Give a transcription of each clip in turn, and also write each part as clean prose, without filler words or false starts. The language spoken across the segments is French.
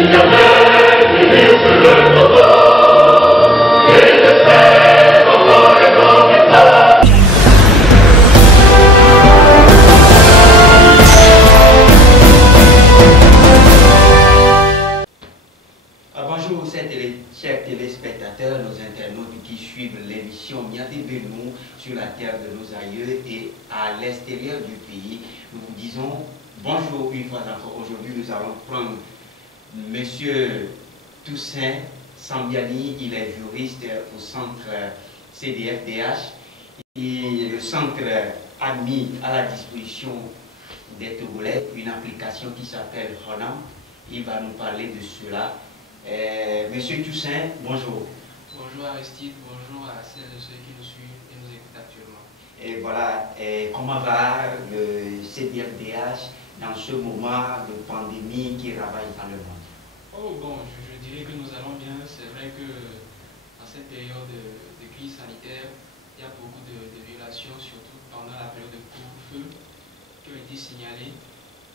Bonjour chers téléspectateurs, nos internautes qui suivent l'émission Miadé-Benou sur la terre de nos aïeux et à l'extérieur du pays. Nous vous disons bonjour une fois encore. Aujourd'hui, nous allons prendre Monsieur Toussaint Sambiani. Il est juriste au centre CDFDH et le centre a mis à la disposition des Togolais une application qui s'appelle Honam. Il va nous parler de cela. Monsieur Toussaint, bonjour. Bonjour Aristide, bonjour à celles et ceux qui nous suivent et nous écoutent actuellement. Et voilà, comment va le CDFDH dans ce moment de pandémie qui ravage dans le monde? Oh bon, je dirais que nous allons bien. C'est vrai que dans cette période de crise sanitaire, il y a beaucoup de violations, surtout pendant la période de couvre-feu, qui ont été signalées,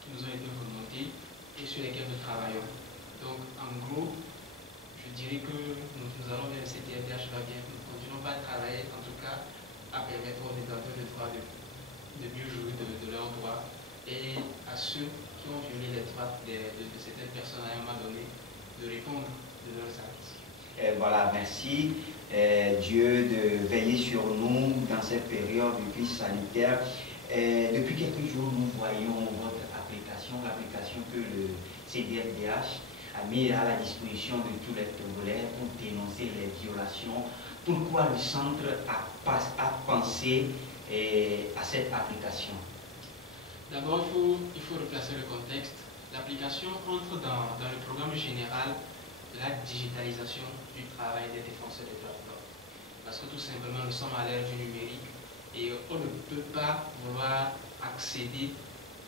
qui nous ont été remontées et sur lesquelles nous travaillons. Donc, en gros, je dirais que nous allons bien, le CDFDH va bien. Nous ne continuons pas à travailler, en tout cas, à permettre aux détenteurs de droits de mieux jouir de leurs droits et à ceux qui ont violé les droits de certaines personnes à un moment donné de répondre de leurs services. Et voilà, merci Dieu de veiller sur nous dans cette période de crise sanitaire. Depuis quelques jours, nous voyons votre application, l'application que le CDFDH a mis à la disposition de tous les Togolais pour dénoncer les violations. Pourquoi le centre a pensé à cette application? D'abord, il faut replacer le contexte. L'application entre dans le programme général de la digitalisation du travail des défenseurs des droits de l'homme. Parce que tout simplement, nous sommes à l'ère du numérique et on ne peut pas vouloir accéder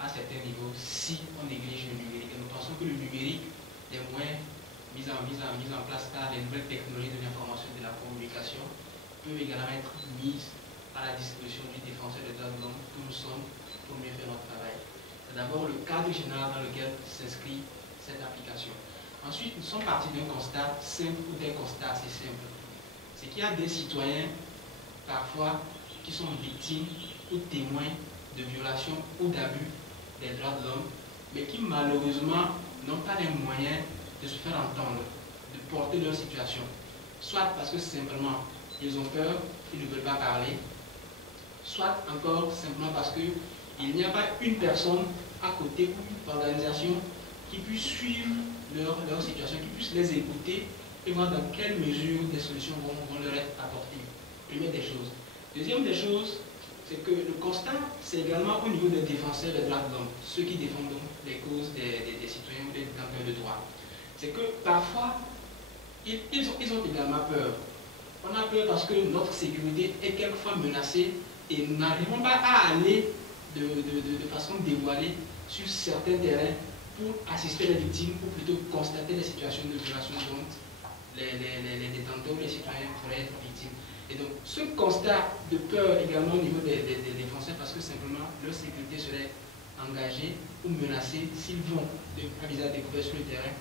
à certains niveaux si on néglige le numérique. Et nous pensons que le numérique, les moyens mis en place par les nouvelles technologies de l'information et de la communication peuvent également être mises à la disposition du défenseur des droits de l'homme que nous sommes pour mieux faire notre travail. C'est d'abord le cadre général dans lequel s'inscrit cette application. Ensuite, nous sommes partis d'un constat simple ou des constats assez simples. C'est qu'il y a des citoyens, parfois, qui sont victimes ou témoins de violations ou d'abus des droits de l'homme, mais qui malheureusement n'ont pas les moyens de se faire entendre, de porter leur situation. Soit parce que simplement ils ont peur, ils ne veulent pas parler, soit encore simplement parce qu'il n'y a pas une personne à côté ou une organisation qui puisse suivre leur situation, qui puisse les écouter et voir dans quelle mesure des solutions vont leur être apportées. Première des choses. Deuxième des choses, c'est que le constat, c'est également au niveau des défenseurs des droits de l'homme, ceux qui défendent donc les causes des citoyens ou des détenteurs de droits. C'est que parfois, ils ont également peur. On a peur parce que notre sécurité est quelquefois menacée et nous n'arrivons pas à aller de façon dévoilée sur certains terrains pour assister les victimes ou plutôt constater les situations de violation dont les détenteurs ou les citoyens pourraient être victimes. Et donc, ce constat de peur également au niveau des défenseurs, parce que simplement leur sécurité serait engagée ou menacée s'ils vont à visage découvert sur le terrain,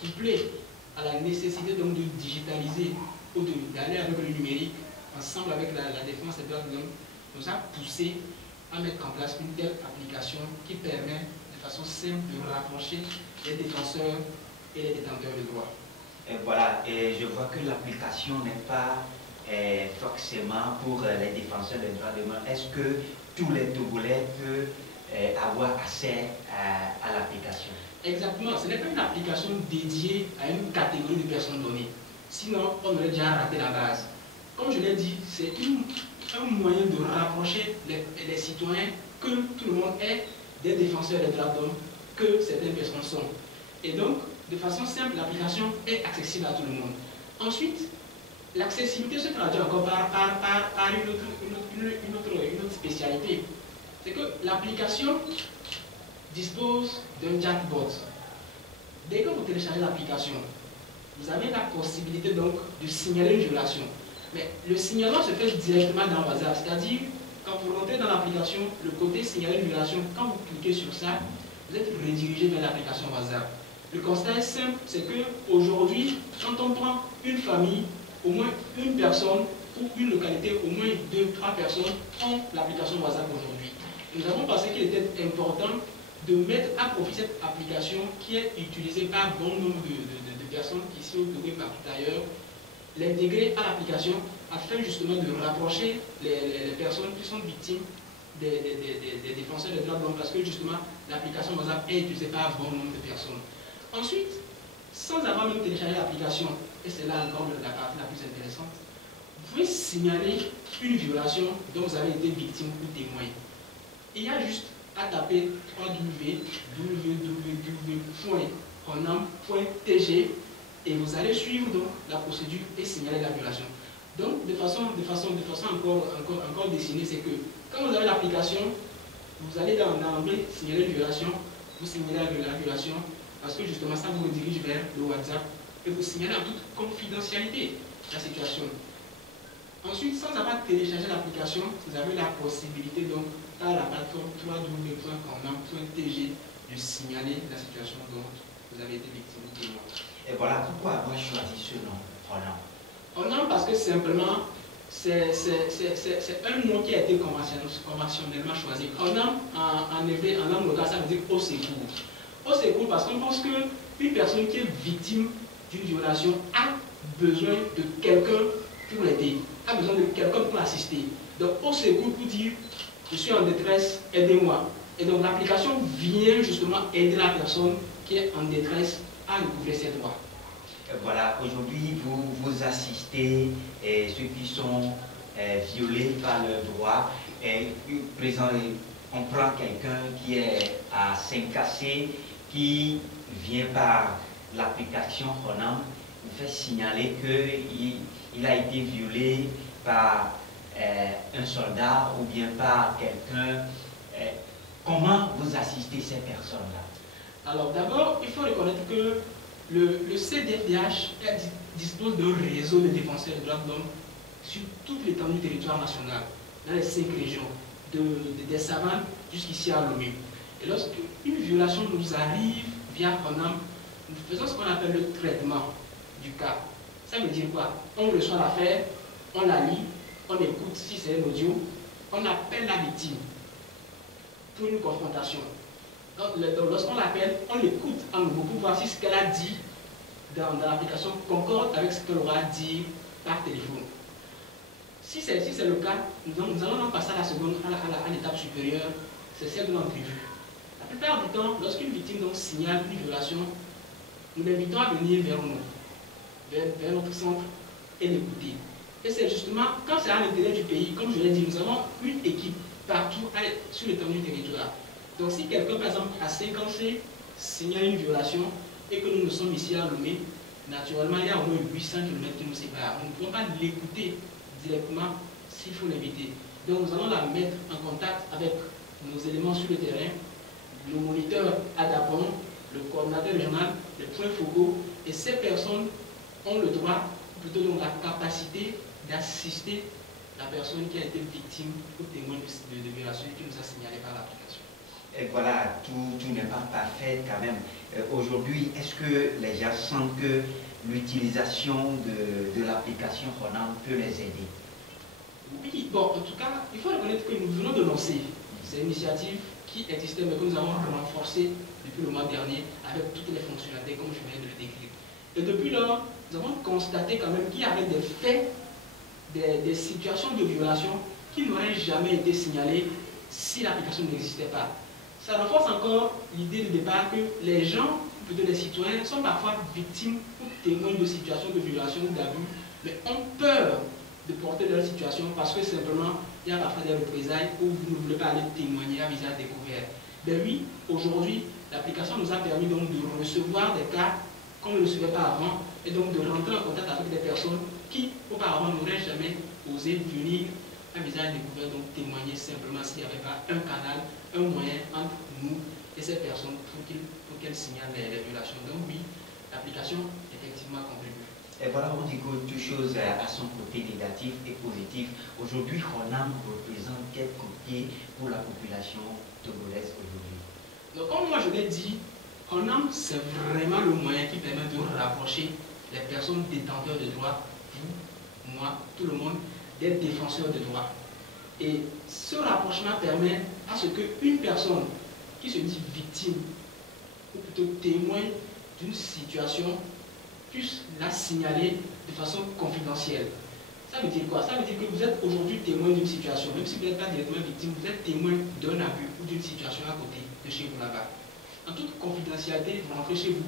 couplé à la nécessité donc de digitaliser ou d'aller avec le numérique, ensemble avec la défense des droits de l'homme, nous a poussé à mettre en place une telle application qui permet de façon simple de rapprocher les défenseurs et les détenteurs de droits. Et voilà, et je vois que l'application n'est pas forcément pour les défenseurs des droits de l'homme. Est-ce que tous les Togolais peuvent avoir accès à l'application? Exactement, ce n'est pas une application dédiée à une catégorie de personnes données. Sinon, on aurait déjà raté la base. Comme je l'ai dit, c'est un moyen de rapprocher les citoyens, que tout le monde est des défenseurs des droits de l'homme, que certaines personnes sont. Et donc, de façon simple, l'application est accessible à tout le monde. Ensuite, l'accessibilité se traduit encore par une autre spécialité. C'est que l'application dispose d'un chatbot. Dès que vous téléchargez l'application, vous avez la possibilité donc de signaler une violation. Mais le signalement se fait directement dans WhatsApp, c'est-à-dire quand vous rentrez dans l'application, le côté signaler une violation, quand vous cliquez sur ça, vous êtes redirigé vers l'application WhatsApp. Le constat est simple, c'est qu'aujourd'hui, quand on prend une famille, au moins une personne, ou une localité, au moins 2-3 personnes ont l'application WhatsApp aujourd'hui. Nous avons pensé qu'il était important de mettre à profit cette application qui est utilisée par bon nombre de personnes ici au Togo et partout ailleurs, l'intégrer à l'application afin justement de rapprocher les personnes qui sont victimes des défenseurs des droits de l'homme, parce que justement l'application WhatsApp est utilisée par bon nombre de personnes. Ensuite, sans avoir même téléchargé l'application, et c'est là encore la partie la plus intéressante, vous pouvez signaler une violation dont vous avez été victime ou témoin. Il y a juste à taper www.honam.tg et vous allez suivre donc la procédure et signaler la violation. Donc, de façon encore dessinée, c'est que quand vous avez l'application, vous allez dans l'onglet signaler une violation, vous signalez la violation, parce que justement ça vous redirige vers le WhatsApp et vous signalez en toute confidentialité la situation. Ensuite, sans avoir téléchargé l'application, vous avez la possibilité donc par la plateforme www.honam.tg de signaler la situation dont vous avez été victime de témoin. Et voilà pourquoi avoir choisi ce nom, Honam. Honam parce que simplement, c'est un nom qui a été conventionnellement choisi. Honam, en effet, en langue locale, ça veut dire au secours. Au secours parce qu'on pense qu'une personne qui est victime d'une violation a besoin de quelqu'un pour l'aider, a besoin de quelqu'un pour l'assister. Donc au secours pour dire, je suis en détresse, aidez-moi. Et donc l'application vient justement aider la personne qui est en détresse à recouvrer ses droits. Voilà, aujourd'hui vous assistez ceux qui sont violés par leurs droits. On prend quelqu'un qui est à Saint-Cassé, qui vient par l'application Honam, vous fait signaler qu'il a été violé par un soldat ou bien par quelqu'un. Comment vous assistez ces personnes-là? Alors d'abord, il faut reconnaître que le CDFDH dispose d'un réseau de défenseurs des droits de l'homme sur toute l'étendue du territoire national, dans les 5 régions, des savanes jusqu'ici à Lomé. Et lorsqu'une violation nous arrive via Honam, nous faisons ce qu'on appelle le traitement du cas. Ça veut dire quoi? On reçoit l'affaire, on la lit, on écoute si c'est un audio, on appelle la victime pour une confrontation. Lorsqu'on l'appelle, on l'écoute en nouveau pour voir si ce qu'elle a dit dans l'application concorde avec ce qu'elle aura dit par téléphone. Si c'est le cas, nous allons passer à la seconde, à l'étape supérieure, c'est celle de l'entrevue. La plupart du temps, lorsqu'une victime donc signale une violation, nous l'invitons à venir vers nous, vers notre centre et l'écouter. Et c'est justement, quand c'est à l'intérieur du pays, comme je l'ai dit, nous avons une équipe partout sur l'étendue du territoire. Donc si quelqu'un, par exemple, à 5 ans, signale une violation et que nous sommes ici à Lomé, naturellement, il y a au moins 800 km qui nous séparent. Nous ne pouvons pas l'écouter directement s'il faut l'inviter. Donc nous allons la mettre en contact avec nos éléments sur le terrain, le moniteur ADAPON, le coordinateur régional, les points focaux, et ces personnes ont le droit, plutôt donc la capacité d'assister la personne qui a été victime ou témoin de violation qui nous a signalé par l'application. Et voilà, tout n'est pas parfait quand même. Aujourd'hui, est-ce que les gens sentent que l'utilisation de l'application Honam peut les aider? Oui, bon, en tout cas, il faut reconnaître que nous venons de lancer cette initiative qui existait, mais que nous avons renforcée depuis le mois dernier avec toutes les fonctionnalités, comme je viens de le décrire. Et depuis lors, nous avons constaté quand même qu'il y avait des faits, des situations de violation qui n'auraient jamais été signalées si l'application n'existait pas. Ça renforce encore l'idée de départ que les gens, plutôt les citoyens, sont parfois victimes ou témoins de situations de violation ou d'abus, mais ont peur de porter leur situation parce que simplement, il y a parfois des représailles où vous ne voulez pas aller témoigner à visage découvert. Ben oui, aujourd'hui, l'application nous a permis donc de recevoir des cas qu'on ne recevait pas avant et donc de rentrer en contact avec des personnes qui, auparavant, n'auraient jamais osé venir à visage découvert, donc témoigner simplement s'il n'y avait pas un canal, un moyen entre nous et ces personnes pour qu'elles signalent les violations. Donc oui, l'application effectivement contribue. Et voilà, on dit que toute chose a son côté négatif et positif. Aujourd'hui, Honam représente quel côté pour la population togolaise aujourd'hui? Donc comme moi je l'ai dit, Honam, c'est vraiment le moyen qui permet de rapprocher les personnes détenteurs de droits, vous, moi, tout le monde, d'être défenseurs de droits. Et ce rapprochement permet à ce qu'une personne qui se dit victime, ou plutôt témoin d'une situation, puisse la signaler de façon confidentielle. Ça veut dire quoi? Ça veut dire que vous êtes aujourd'hui témoin d'une situation, même si vous n'êtes pas directement victime, vous êtes témoin d'un abus ou d'une situation à côté de chez vous là-bas. En toute confidentialité, vous rentrez chez vous.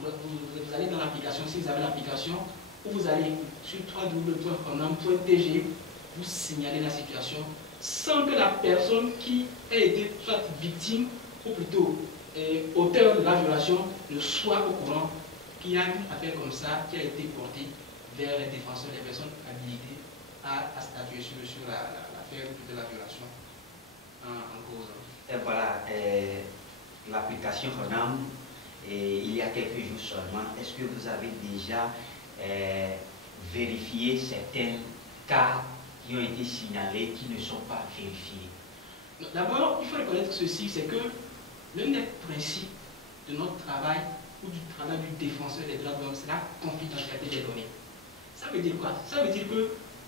Vous allez dans l'application, si vous avez l'application, ou vous allez sur www.honam.tg, vous signalez la situation sans que la personne qui a été soit victime ou plutôt auteur de la violation ne soit au courant qu'il y a une affaire comme ça qui a été portée vers les défenseurs des personnes habilitées à statuer sur l'affaire de la violation en cause. Et voilà, l'application Honam, il y a quelques jours seulement, est-ce que vous avez déjà vérifié certains cas qui ont été signalés, qui ne sont pas vérifiés? D'abord, il faut reconnaître ceci, c'est que l'un des principes de notre travail ou du travail du défenseur des droits de l'homme, c'est la confidentialité des données. Ça veut dire quoi? Ça veut dire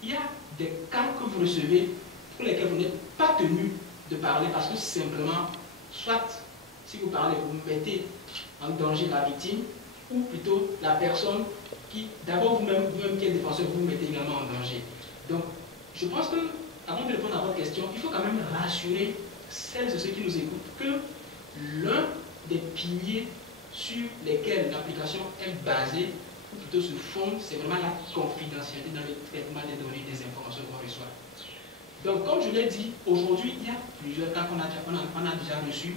qu'il y a des cas que vous recevez pour lesquels vous n'êtes pas tenu de parler parce que simplement, soit si vous parlez, vous mettez en danger la victime ou plutôt la personne qui, d'abord vous-même qui êtes défenseur, vous mettez également en danger. Donc, je pense que, avant de répondre à votre question, il faut quand même rassurer celles et ceux qui nous écoutent que l'un des piliers sur lesquels l'application est basée, ou plutôt se fonde, c'est vraiment la confidentialité dans le traitement des données, des informations qu'on reçoit. Donc, comme je l'ai dit, aujourd'hui, il y a plusieurs cas qu'on a déjà reçus.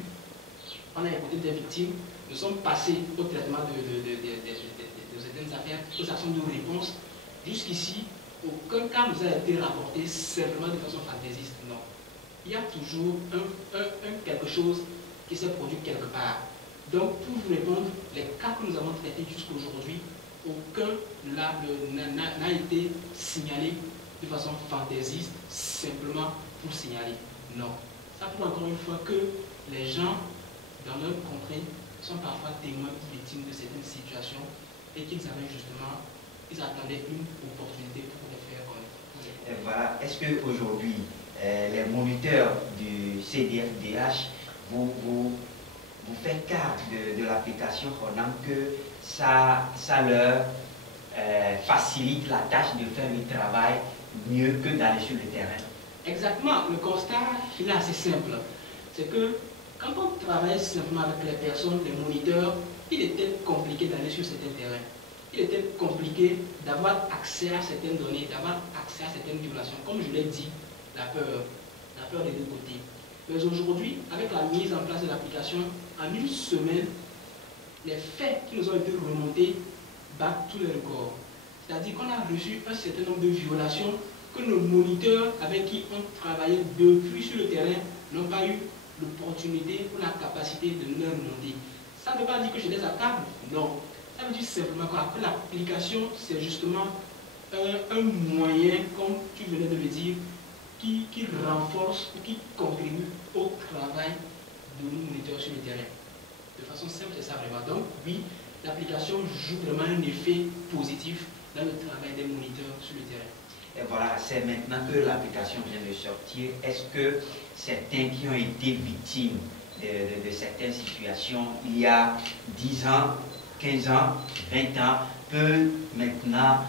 On a écouté des victimes, nous sommes passés au traitement de certaines affaires, aux actions de réponse. Jusqu'ici, aucun cas nous a été rapporté simplement de façon fantaisiste. Non. Il y a toujours quelque chose qui s'est produit quelque part. Donc, pour vous répondre, les cas que nous avons traités jusqu'à aujourd'hui, aucun n'a été signalé de façon fantaisiste, simplement pour signaler. Non. Ça prouve encore une fois que les gens, dans leur contrée, sont parfois témoins ou victimes de certaines situations et qu'ils avaient justement, ils attendaient une opportunité pour les faire connaître. Et voilà. Est-ce qu'aujourd'hui, les moniteurs du CDFDH vous faites cas de l'application Honam que ça leur facilite la tâche de faire le travail mieux que d'aller sur le terrain? Exactement. Le constat, il est assez simple. C'est que quand on travaille simplement avec les personnes, les moniteurs, il était compliqué d'aller sur certains terrains. Il était compliqué d'avoir accès à certaines données, d'avoir accès à certaines violations. Comme je l'ai dit, la peur des deux côtés. Mais aujourd'hui, avec la mise en place de l'application, en une semaine, les faits qui nous ont été remontés battent tous les records. C'est-à-dire qu'on a reçu un certain nombre de violations que nos moniteurs avec qui on travaillait depuis sur le terrain n'ont pas eu l'opportunité ou la capacité de nous les remonter. Ça ne veut pas dire que je les accable, non. Ça veut dire simplement que l'application, c'est justement un moyen, comme tu venais de le dire, qui renforce ou qui contribue au travail de nos moniteurs sur le terrain. De façon simple, c'est ça vraiment. Donc, oui, l'application joue vraiment un effet positif dans le travail des moniteurs sur le terrain. Et voilà, c'est maintenant que l'application vient de sortir. Est-ce que certains qui ont été victimes de certaines situations il y a 10 ans, 15 ans, 20 ans, peuvent maintenant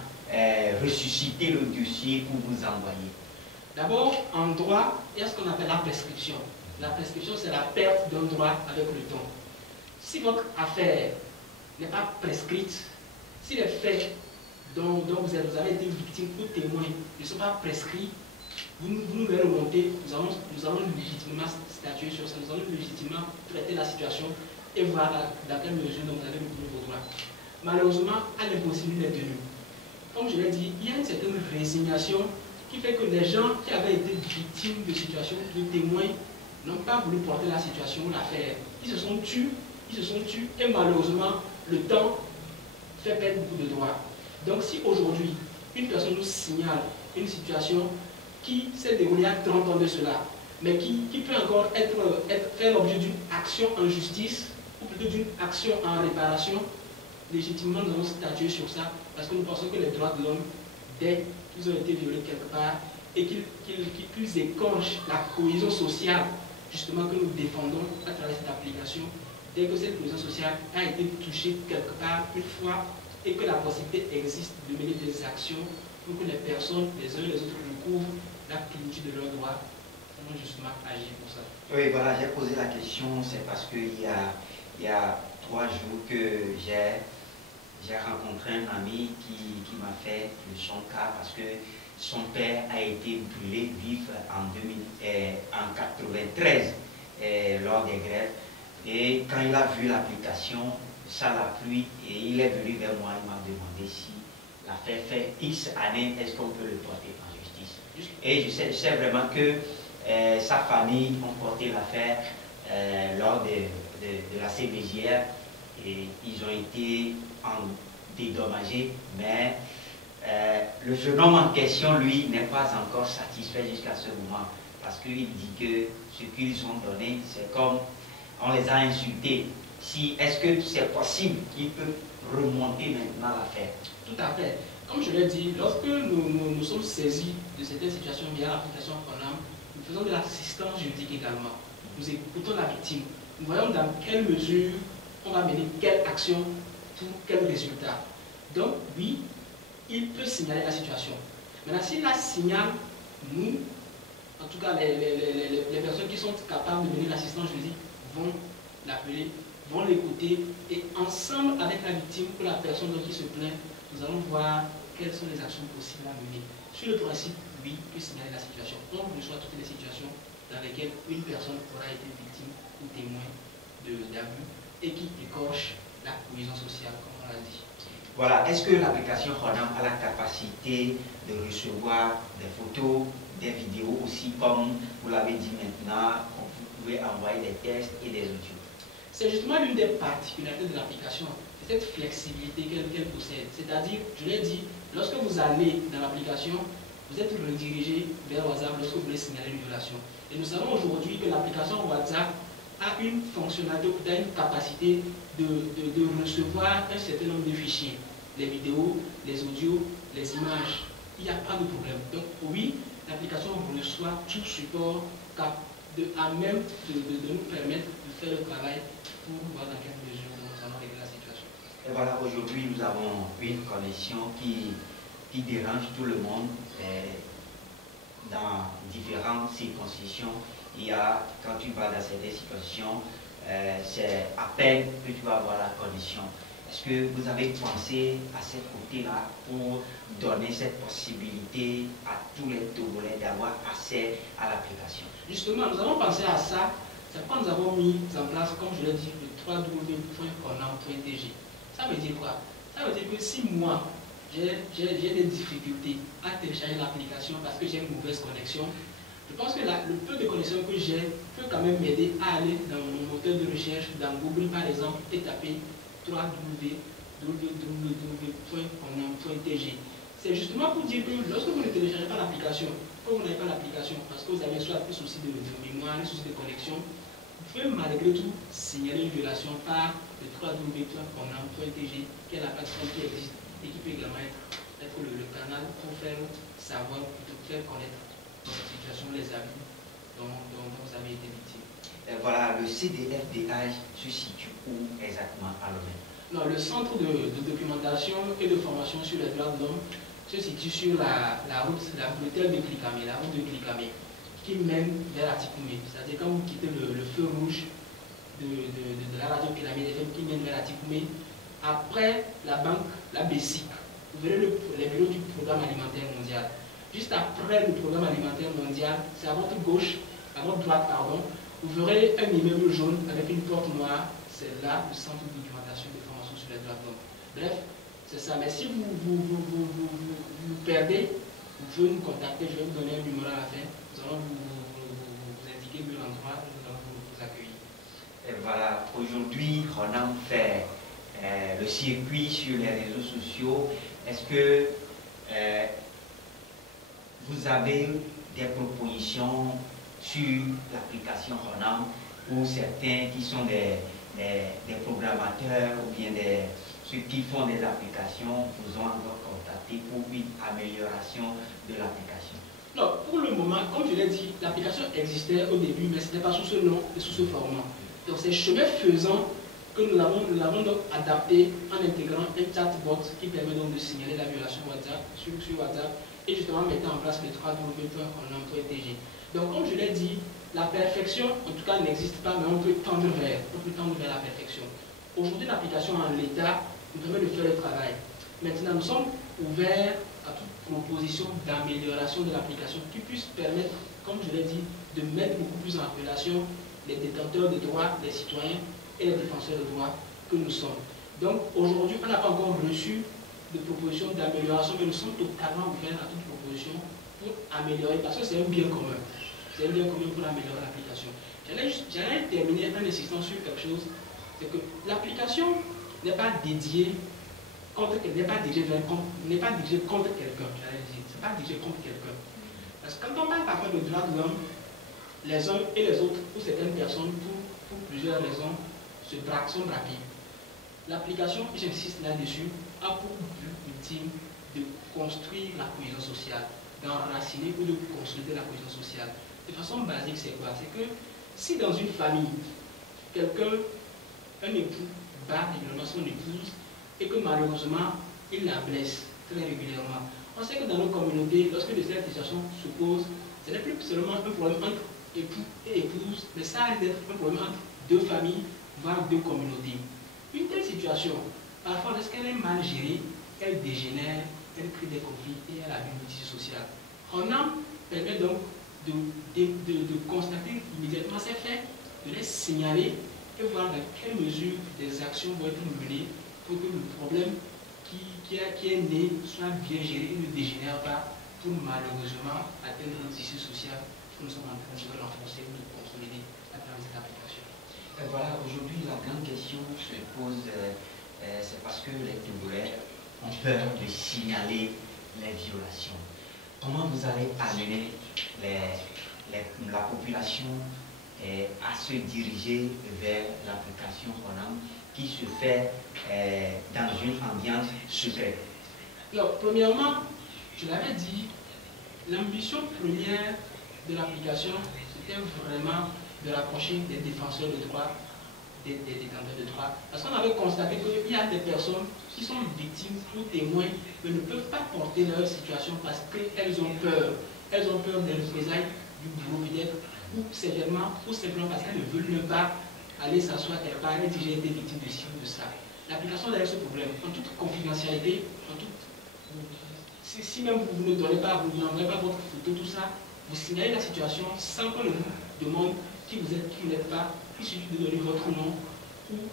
ressusciter le dossier pour vous envoyer? D'abord, en droit, il y a ce qu'on appelle la prescription. La prescription, c'est la perte d'un droit avec le temps. Si votre affaire n'est pas prescrite, si les faits dont vous avez été victime ou témoin ne sont pas prescrits, vous nous les remontez, nous allons légitimement statuer sur ça, nous allons légitimement traiter la situation et voir dans quelle mesure vous allez retrouver vos droits. Malheureusement, à l'impossibilité est tenue. Comme je l'ai dit, il y a une certaine résignation qui fait que les gens qui avaient été victimes de situations, de témoins, n'ont pas voulu porter la situation ou l'affaire. Ils se sont tus et malheureusement, le temps fait perdre beaucoup de droits. Donc si aujourd'hui, une personne nous signale une situation qui s'est déroulée il y a 30 ans de cela, mais qui peut encore faire l'objet d'une action en justice, ou plutôt d'une action en réparation, légitimement nous allons statuer sur ça, parce que nous pensons que les droits de l'homme, dès qu'ils ont été violés quelque part, et qu'ils écorchent la cohésion sociale, justement, que nous défendons à travers cette application, dès que cette cohésion sociale a été touchée quelque part une fois, et que la possibilité existe de mener des actions pour que les personnes, les uns et les autres, recouvrent la plénitude de leurs droits, nous allons justement agir pour ça. Oui, voilà, j'ai posé la question, c'est parce qu'il y a 3 jours que j'ai rencontré un ami qui m'a fait de son cas parce que son père a été brûlé vif en 1993 lors des grèves. Et quand il a vu l'application, ça l'a plu et il est venu vers moi, il m'a demandé si l'affaire fait X années, est-ce qu'on peut le porter en justice. Et je sais vraiment que sa famille a porté l'affaire lors de la CBJR et ils ont été dédommagés, mais le jeune homme en question, lui, n'est pas encore satisfait jusqu'à ce moment parce qu'il dit que ce qu'ils ont donné, c'est comme on les a insultés. Est-ce que c'est possible qu'il peut remonter maintenant l'affaire? Tout à fait. Comme je l'ai dit, lorsque nous sommes saisis de certaines situations via l'application Pronam, nous faisons de l'assistance juridique également. Nous écoutons la victime. Nous voyons dans quelle mesure on va mener quelle action pour quel résultat. Donc, oui, il peut signaler la situation. Maintenant, s'il la signale, nous, en tout cas les personnes qui sont capables de mener l'assistance juridique, vont l'appeler, vont l'écouter et ensemble avec la victime ou la personne qui se plaint, nous allons voir quelles sont les actions possibles à mener. Sur le principe, oui, il peut signaler la situation. On reçoit toutes les situations dans lesquelles une personne aura été victime ou témoin d'abus et qui écorche la cohésion sociale, comme on l'a dit. Voilà, est-ce que l'application Pronam a la capacité de recevoir des photos, des vidéos aussi, comme vous l'avez dit maintenant, vous pouvez envoyer des textes et des audios? C'est justement l'une des particularités de l'application, c'est cette flexibilité qu'elle possède. C'est-à-dire, je l'ai dit, lorsque vous allez dans l'application, vous êtes redirigé vers WhatsApp lorsque vous voulez signaler une violation. Et nous savons aujourd'hui que l'application WhatsApp a une fonctionnalité, ou a une capacité de recevoir un certain nombre de fichiers, les vidéos, les audios, les images. Il n'y a pas de problème. Donc oui, l'application reçoit tout support à même de nous permettre de faire le travail pour voir dans quelle mesure nous allons régler la situation. Et voilà, aujourd'hui nous avons une connexion qui dérange tout le monde dans différentes circonscriptions. Il y a, quand tu vas dans certaines circonscriptions, c'est à peine que tu vas avoir la connexion. Est-ce que vous avez pensé à ce côté-là pour donner cette possibilité à tous les Togolais d'avoir accès à l'application? Justement, nous avons pensé à ça. C'est pourquoi nous avons mis en place, comme je l'ai dit, le www.pronam.tg. Ça veut dire quoi? Ça veut dire que si moi, j'ai des difficultés à télécharger l'application parce que j'ai une mauvaise connexion, je pense que le peu de connexion que j'ai peut quand même m'aider à aller dans mon moteur de recherche, dans Google par exemple, et taper www.pronam.tg. C'est justement pour dire que lorsque vous ne téléchargez pas l'application, comme vous n'avez pas l'application, parce que vous avez soit un souci de mémoire, un souci de connexion, vous pouvez malgré tout signaler une violation par le www.pronam.tg, qui est la plateforme qui existe et qui peut également être le canal pour faire savoir, pour faire connaître votre situation, les abus dont vous avez été victime. Et voilà, le CDFDH se situe où exactement à Lomé? Non, le centre de documentation et de formation sur les droits de l'homme se situe sur la bretelle de Clicamé, la route de Clicamé, qui mène vers Atikoumé. C'est-à-dire quand vous quittez le feu rouge de la radio Pyramide FM qui mène vers Atikoumé, après la banque, la BESIC, vous verrez les bureaux du programme alimentaire mondial. Juste après le programme alimentaire mondial, c'est à votre gauche, à votre droite, pardon, vous verrez un immeuble jaune avec une porte noire. C'est là le centre de documentation de formation sur les droits de l'homme. Bref, c'est ça. Mais si vous perdez, vous pouvez nous contacter. Je vais vous donner un numéro à la fin. Nous allons vous indiquer l'endroit où nous allons vous accueillir. Et voilà, aujourd'hui, Pronam fait le circuit sur les réseaux sociaux. Est-ce que vous avez des propositions sur l'application Pronam pour certains qui sont des des programmateurs ou bien ceux qui font des applications vous ont encore contacté pour une amélioration de l'application? Non, pour le moment, comme je l'ai dit, l'application existait au début, mais ce n'était pas sous ce nom et sous ce format. Donc c'est chemin faisant que nous l'avons donc adapté en intégrant un chatbot qui permet donc de signaler la violation WhatsApp sur WhatsApp et justement mettant en place les 3 www.onam.tg. Donc comme je l'ai dit, la perfection en tout cas n'existe pas, mais on peut tendre vers la perfection. Aujourd'hui, l'application en l'état nous permet de faire le travail. Maintenant, nous sommes ouverts à toute proposition d'amélioration de l'application qui puisse permettre, comme je l'ai dit, de mettre beaucoup plus en relation les détenteurs de droits, les citoyens et les défenseurs de droits que nous sommes. Donc aujourd'hui, on n'a pas encore reçu de proposition d'amélioration, mais nous sommes totalement ouverts à toute proposition pour améliorer, parce que c'est un bien commun. C'est un bien commun pour améliorer l'application. J'allais terminer en insistant sur quelque chose, c'est que l'application n'est pas dédiée contre quelqu'un, n'est pas dirigée contre quelqu'un, c'est pas dirigé contre quelqu'un. Parce que quand on parle parfois de droits de l'homme, les uns et les autres, ou certaines personnes, pour plusieurs raisons, sont braqués. L'application, et j'insiste là-dessus, a pour but ultime de construire la cohésion sociale, d'enraciner ou de consolider la cohésion sociale. De façon basique, c'est quoi? C'est que si dans une famille, un époux bat régulièrement son épouse et que malheureusement, il la blesse très régulièrement, on sait que dans nos communautés, lorsque de telles situations se posent, ce n'est plus seulement un problème entre époux et épouse, mais ça risque d'être un problème entre deux familles, voire deux communautés. Une telle situation, parfois, lorsqu'elle est mal gérée, elle dégénère, elle crée des conflits et elle abîme le tissu social. On en permet donc de constater immédiatement ces faits, de les signaler et voir dans quelle mesure des actions vont être menées pour que le problème qui est né soit bien géré et ne dégénère pas pour malheureusement atteindre le tissu social que nous sommes en train de renforcer ou de consolider à travers cette application. Et voilà, aujourd'hui, la grande question se pose, c'est parce que les Togolais ont peur de signaler les violations. Comment vous allez amener la population à se diriger vers l'application ONAM qui se fait dans une ambiance secrète? Alors, premièrement, je l'avais dit, l'ambition première de l'application, c'était vraiment de rapprocher des défenseurs de droits, des détenteurs de droits. Parce qu'on avait constaté qu'il y a des personnes qui sont victimes ou témoins, mais ne peuvent pas porter leur situation parce qu'elles ont peur. Elles ont peur des représailles du bourreau peut-être, ou simplement parce qu'elles ne veulent pas aller s'asseoir quelque part et dire j'ai été victime de ci ou de ça. L'application derrière ce problème, en toute confidentialité, si même vous ne donnez pas, vous n'envoyez pas votre photo, tout ça, vous signalez la situation sans qu'on vous demande qui vous êtes, qui vous n'êtes pas. Il suffit de donner votre nom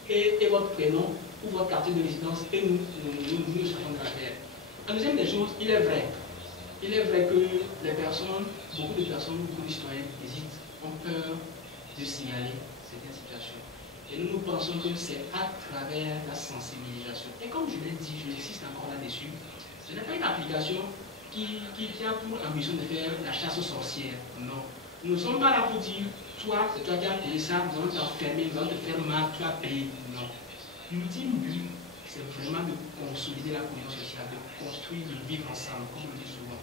et votre prénom ou votre quartier de résidence et nous serons de l'affaire. En deuxième des choses, il est vrai que les personnes, beaucoup de personnes, beaucoup de citoyens hésitent, ont peur de signaler certaines situations. Et nous pensons que c'est à travers la sensibilisation. Et comme je l'ai dit, je insiste encore là-dessus, ce n'est pas une application qui a pour ambition de faire la chasse aux sorcières. Non. Nous ne sommes pas là pour dire, toi, c'est toi qui as payé ça, nous allons t'enfermer, nous allons te faire mal, tu as payé. Non. L'ultime but, c'est vraiment de consolider la cohésion sociale, de construire, de vivre ensemble, comme je le dis souvent.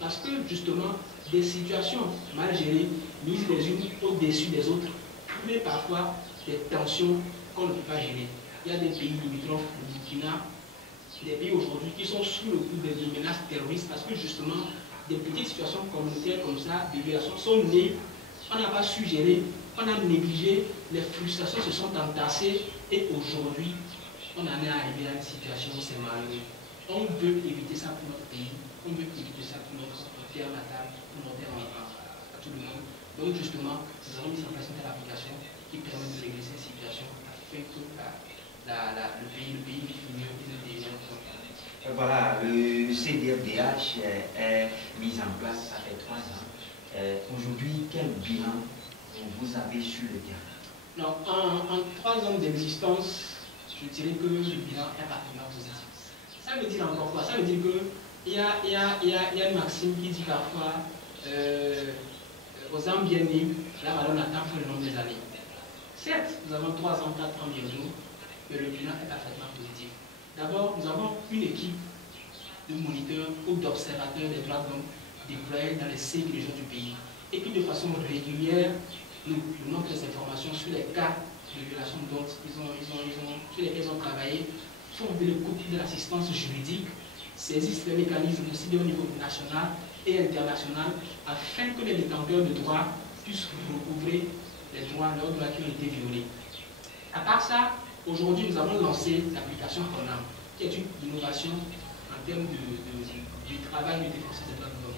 Parce que, justement, des situations mal gérées, mises les unes au-dessus des autres, créent parfois des tensions qu'on ne peut pas gérer. Il y a des pays limitrophes, le Burkina, des pays aujourd'hui qui sont sous le coup des menaces terroristes parce que justement des petites situations communautaires comme ça, des violations sont nées, on n'a pas su gérer, on a négligé, les frustrations se sont entassées et aujourd'hui on en est arrivé à une situation où c'est malheureux. On veut éviter ça pour notre pays, on veut éviter ça pour notre terre natale, pour notre terre à tout le monde. Donc justement, nous avons mis en place une telle application qui permet de régler ces situations afin que le pays vive mieux et ne devienne pas. Voilà, le CDFDH est mis en place, ça fait 3 ans. Aujourd'hui, quel bilan vous avez sur le terrain? Non, en 3 ans d'existence, je dirais que le bilan est particulièrement positif. Ça veut dire encore quoi? Ça veut dire qu'il y a une maxime qui dit parfois aux âmes bien nés, la malheur n'attend que le nombre des années. Certes, nous avons 3 ans, 4 premiers jours, mais le bilan est parfaitement positif. D'abord, nous avons une équipe de moniteurs ou d'observateurs des droits de l'homme déployés dans les 5 régions du pays et qui de façon régulière nous donnent des informations sur les cas de violation dont sur lesquels ils ont travaillé, font de l'écoute de l'assistance juridique, saisissent les mécanismes aussi bien au niveau national et international afin que les détenteurs de droits puissent recouvrer les droits, leurs droits qui ont été violés. À part ça, aujourd'hui nous avons lancé l'application Honam, qui est une innovation en termes du travail de défense des droits de l'homme.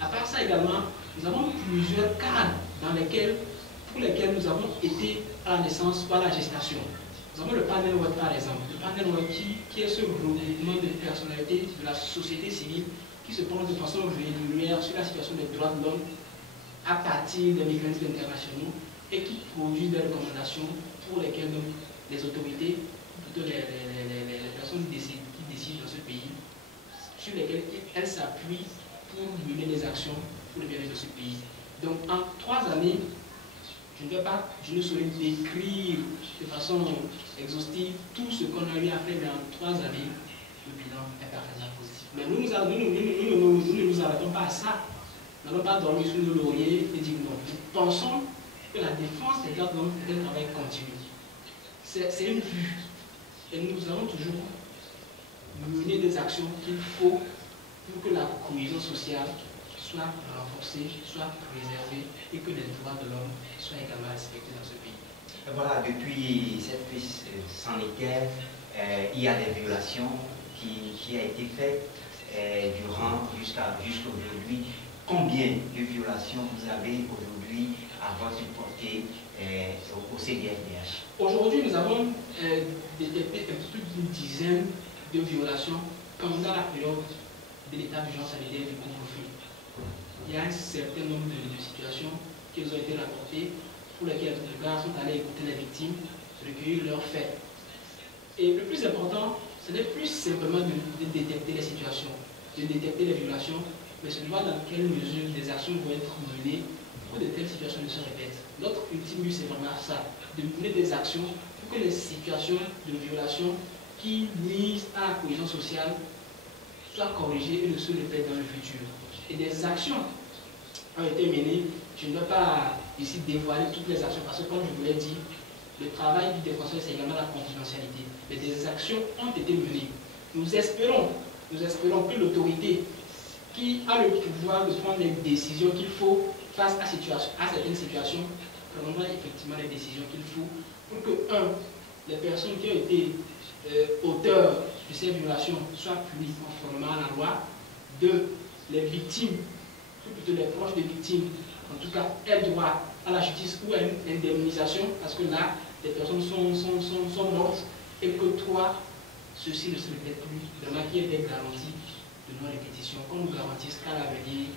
À part ça également, nous avons plusieurs cadres pour lesquels nous avons été à la naissance ou à la gestation. Nous avons le panel web par exemple. Le panel web qui est ce regroupement de personnalités de la société civile qui se penche de façon régulière sur la situation des droits de l'homme à partir des mécanismes internationaux et qui produit des recommandations pour lesquelles donc, les autorités, plutôt les personnes qui décident dans ce pays, sur lesquelles elles s'appuient pour mener des actions pour le bien-être de ce pays. Donc en 3 années, je ne saurais décrire de façon exhaustive tout ce qu'on a eu à faire, mais en 3 années, le bilan est parfaitement positif. Mais nous ne nous arrêtons pas à ça. Nous n'allons pas dormir sur nos lauriers et dire non. Nous pensons que la défense des droits de l'homme est un travail continu. C'est une vue. Et nous allons toujours mener des actions qu'il faut pour que la cohésion sociale soit renforcée, soit préservée et que les droits de l'homme soient également respectés dans ce pays. Voilà, depuis cette crise sanitaire, il y a des violations qui ont été faites jusqu'à aujourd'hui. Combien de violations vous avez aujourd'hui à votre portée au CDFDH? Aujourd'hui, nous avons détecté plus d'une dizaine de violations pendant la période de l'état d'urgence sanitaire du couvre-feu. Il y a un certain nombre de situations qui ont été rapportées pour lesquelles les gars sont allés écouter les victimes, recueillir leurs faits. Et le plus important, ce n'est plus simplement de détecter les situations, de détecter les violations, mais c'est de voir dans quelle mesure des actions vont être menées pour que de telles situations ne se répètent. Notre ultime but, c'est vraiment ça, de mener des actions pour que les situations de violation qui nuisent à la cohésion sociale soient corrigées et ne se répètent dans le futur. Et des actions ont été menées. Je ne vais pas ici dévoiler toutes les actions parce que, comme je vous l'ai dit, le travail du défenseur, c'est également la confidentialité. Mais des actions ont été menées. Nous espérons que l'autorité qui a le pouvoir de prendre les décisions qu'il faut face à certaines situations prendra effectivement les décisions qu'il faut pour que, 1, les personnes qui ont été auteurs de ces violations soient punies conformément à la loi, 2, les victimes, ou plutôt les proches des victimes, en tout cas, aient droit à la justice ou à une indemnisation, parce que là, les personnes sont mortes, et que 3, ceci ne se répète plus, vraiment qu'il y ait des garanties de non-répétition, qu'on nous garantisse qu'à l'avenir,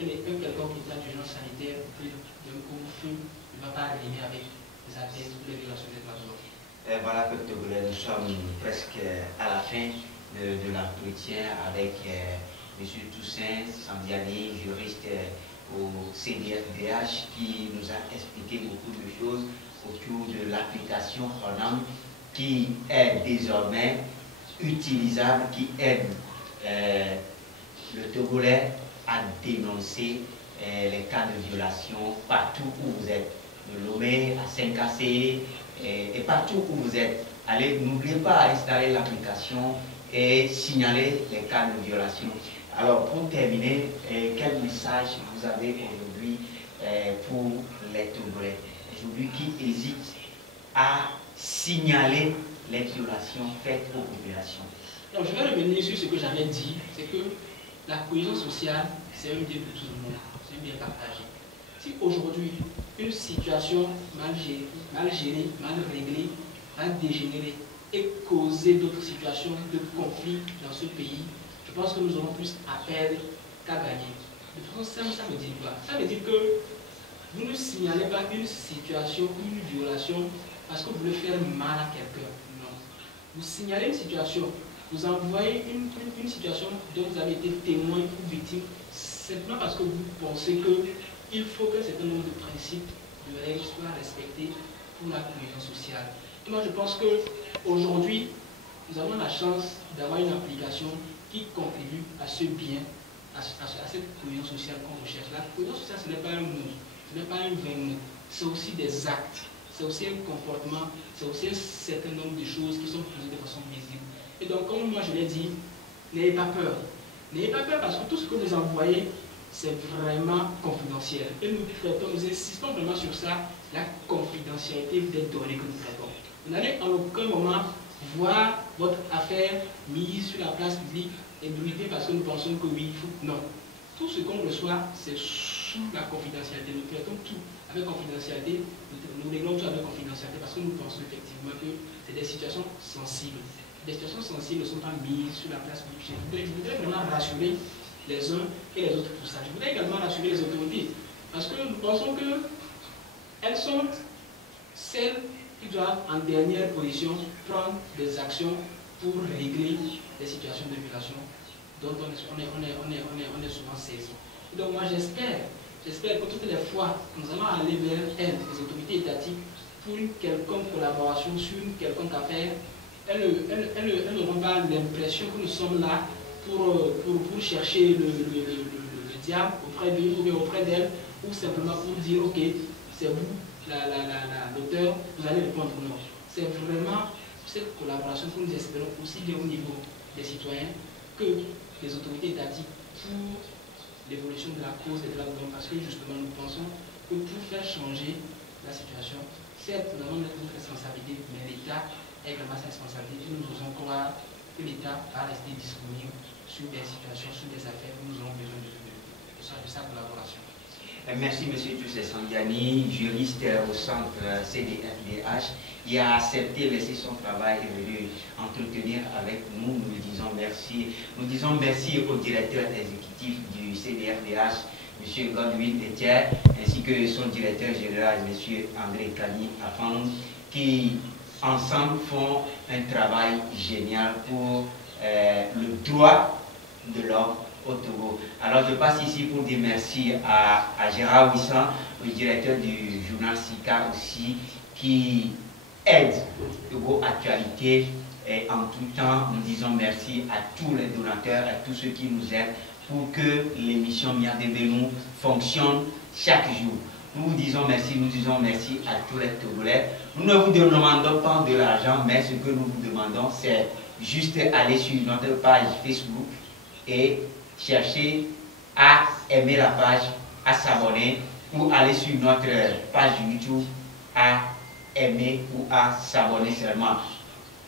un quelconque état d'urgence sanitaire d'un couvre-feu ne va pas arriver avec les atteintes ou les violations des droits de l'homme. Voilà, nous sommes presque à la fin de l'entretien avec M. Toussaint Sandiani, juriste au CDFDH, qui nous a expliqué beaucoup de choses autour de l'application Honam, qui est désormais utilisable, qui aide le Togolais à dénoncer les cas de violation partout où vous êtes, de Lomé à Saint-Cassé et partout où vous êtes. Allez, n'oubliez pas à installer l'application et signaler les cas de violation. Alors, pour terminer, quel message vous avez aujourd'hui pour les Togolais aujourd'hui qui hésitent à signaler les violations faites aux populations? Donc, je vais revenir sur ce que j'avais dit, c'est que la cohésion sociale, c'est un bien de tout le monde, c'est un bien partagé. Si aujourd'hui, une situation mal gérée, mal réglée, va dégénérer et causer d'autres situations de conflit dans ce pays, je pense que nous aurons plus à perdre qu'à gagner. De façon simple, ça veut dire quoi? Ça veut dire que vous ne signalez pas une situation, une violation, parce que vous voulez faire mal à quelqu'un. Non. Vous signalez une situation, vous envoyez une situation dont vous avez été témoin ou victime, simplement parce que vous pensez qu'il faut qu'un certain nombre de principes, de règles soient respectés pour la cohésion sociale. Et moi, je pense qu'aujourd'hui, nous avons la chance d'avoir une application qui contribue à ce bien, à cette cohésion sociale qu'on recherche. La cohésion sociale, ce n'est pas un mot, ce n'est pas un vain mot, c'est aussi des actes, c'est aussi un comportement, c'est aussi un certain nombre de choses qui sont posées de façon visible. Et donc, comme moi je l'ai dit, n'ayez pas peur. N'ayez pas peur parce que tout ce que vous envoyez, c'est vraiment confidentiel. Et nous traitons, nous insistons vraiment sur ça, la confidentialité des données que nous traitons. Vous n'allez en aucun moment voir votre affaire mise sur la place publique et bruitée parce que nous pensons que oui, il faut. Non. Tout ce qu'on reçoit, c'est sous la confidentialité. Nous traitons tout avec confidentialité, nous réglons tout avec confidentialité parce que nous pensons effectivement que c'est des situations sensibles. Les situations sensibles ne sont pas mises sur la place publique. Je voudrais vraiment rassurer les uns et les autres pour ça. Je voudrais également rassurer les autorités parce que nous pensons qu'elles sont celles qui doivent en dernière position prendre des actions pour régler les situations de violation dont on est souvent saisi. Donc moi j'espère que toutes les fois que nous allons aller vers elles, les autorités étatiques, pour une quelconque collaboration sur une quelconque affaire, elles n'auront pas l'impression que nous sommes là pour chercher le diable auprès d'eux ou auprès d'elles, ou simplement pour dire ok, c'est vous l'auteur, vous allez répondre non. C'est vraiment cette collaboration que nous espérons aussi bien au niveau des citoyens que des autorités étatiques pour l'évolution de la cause des droits de l'homme, parce que justement nous pensons que pour faire changer la situation, certes nous avons notre responsabilité, mais l'État a également sa responsabilité. Nous osons croire que l'État va rester disponible sur des situations, sur des affaires où nous aurons besoin de sa collaboration. Merci M. Toussé Sandiani, juriste au centre CDFDH. Il a accepté de laisser son travail et venu entretenir avec nous. Nous lui disons merci. Nous disons merci au directeur exécutif du CDFDH, M. Godwin Etier, ainsi que son directeur général, M. André Kani Afan, qui ensemble font un travail génial pour le droit de l'homme au Togo. Alors je passe ici pour dire merci à Gérard Wissan, le directeur du journal SICA aussi, qui aide Togo Actualité et en tout temps. Nous disons merci à tous les donateurs, à tous ceux qui nous aident pour que l'émission Miade Belou fonctionne chaque jour. Nous vous disons merci, nous disons merci à tous les Togolais. Nous ne vous demandons pas de l'argent, mais ce que nous vous demandons, c'est juste aller sur notre page Facebook et chercher à aimer la page, à s'abonner, ou aller sur notre page YouTube à aimer ou à s'abonner seulement.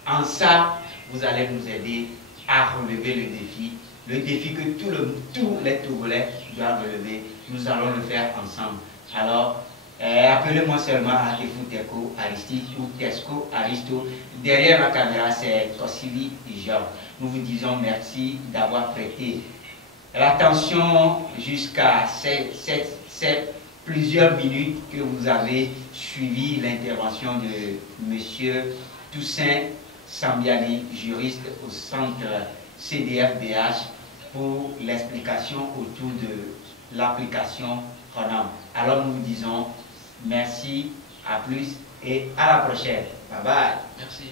En ça, vous allez nous aider à relever le défi que tous les Togolais doivent relever. Nous allons le faire ensemble. Alors, appelez-moi seulement à Tefuteko Aristide ou Tesco Aristo. Derrière la caméra, c'est Kosili Job. Nous vous disons merci d'avoir prêté l'attention jusqu'à ces plusieurs minutes que vous avez suivi l'intervention de M. Toussaint Sambiani, juriste au centre CDFDH, pour l'explication autour de l'application Honam. Alors nous vous disons merci, à plus et à la prochaine. Bye bye. Merci.